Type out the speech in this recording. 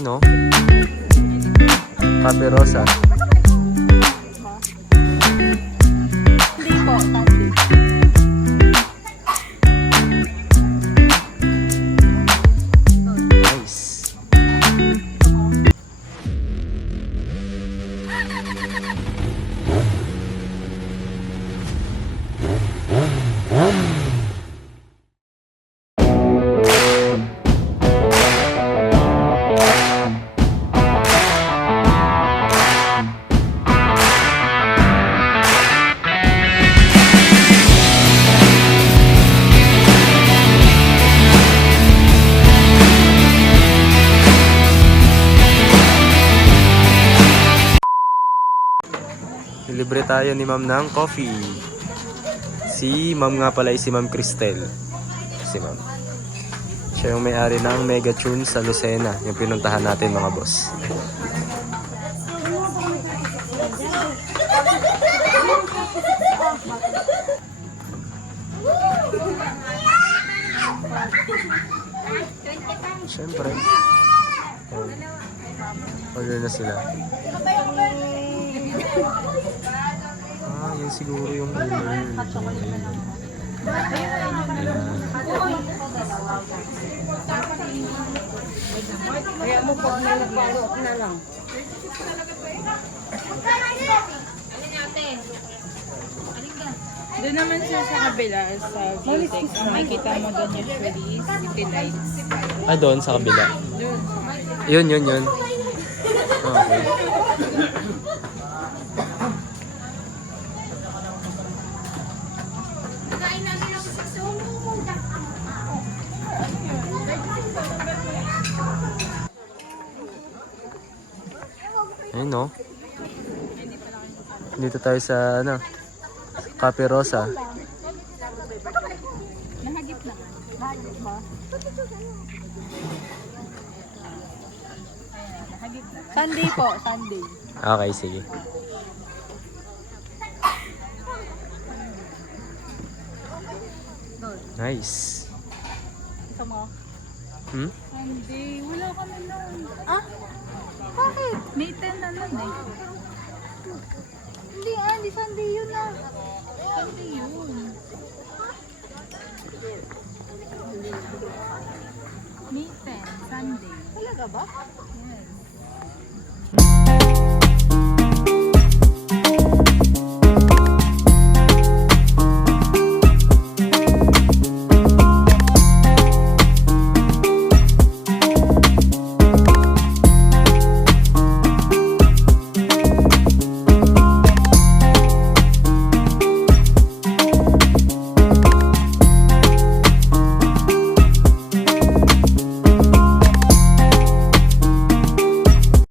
No? Cafe Rosa. Hindi po, Sunday. Nice. Libre tayo ni ma'am ng coffee. Si ma'am nga pala ay si ma'am Cristel. Si ma'am. Siya yung may-ari ng Mega Tune sa Lucena. Yung pinuntahan natin mga boss. Siyempre. Order na sila. Yan siguro yung owner. Kaya mo po na lang. Doon naman siya sa kabila, sa Vitex. Makikita mo doon usually city lights. Ah, doon sa kabila. Doon. Yun. Okay. Ayun no. Dito tayo sa Cafe Rosa. Nahagip na. Nahagip ba? Sunday po, Sunday. Okay, sige. Nice. Isa mo? Sunday, wala kami nun. Ah? Bakit? May 10 na nun eh. Hindi Sunday yun na. Sunday yun. May 10, Sunday. Talaga ba?